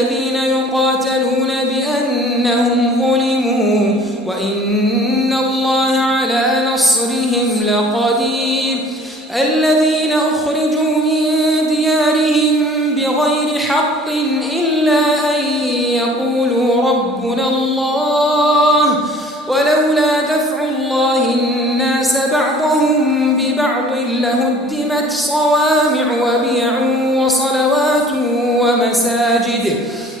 الذين يقاتلون بأنهم ظلموا وإن الله على نصرهم لقدير. الذين أخرجوا من ديارهم بغير حق إلا أن يقولوا ربنا الله ولولا دفع الله الناس بعضهم ببعض لهدمت صوامع وبيع وصلوات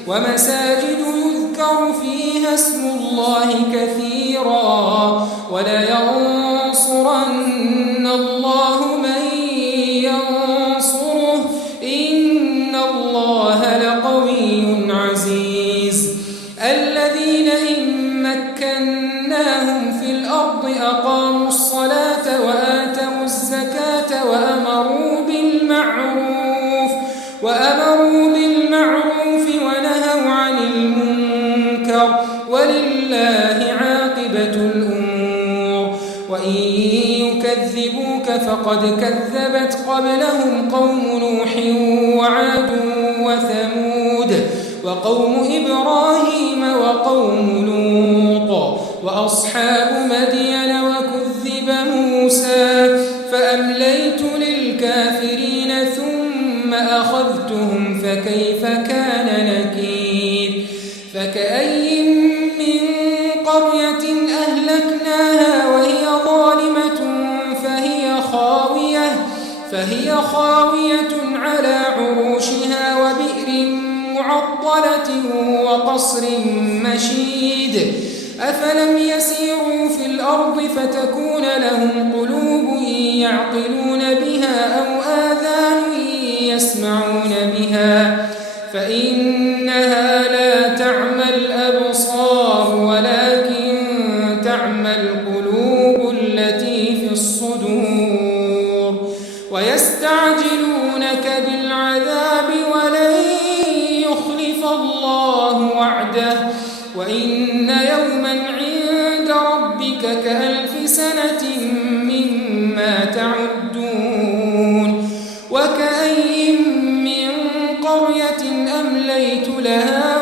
ومساجد يذكر فيها اسم الله كثيرا ولينصرن الله من ينصره إن الله لقوي عزيز. الذين إن مكناهم في الأرض أقاموا الصلاة وآتوا الزكاة وأمروا بالمعروف ونهوا عن المنكر ولله عاقبة الأمور. وإن يكذبوك فقد كذبت قبلهم قوم نوح وعاد وثمود وقوم إبراهيم وقوم لوط وأصحاب مدين وكذب موسى فأمليت للكافرين ثم أخذتهم فكيف كان نكير. فكأي من قرية أهلكناها وهي ظالمة فهي خاوية على عروشها وبئر معطلة وقصر مشيد. أفلم يسيروا في الأرض فتكون لهم قلوب يعقلون بها أو آذان يسمعون بها فإنها لا تعمى الأبصار ولكن تعمى القلوب التي في الصدور. ويستعجلونك بالعذاب ولن يخلف الله وعده وإن يوما عند ربك كألف سنة مما تعدون. وكأي من قرية أمليت لها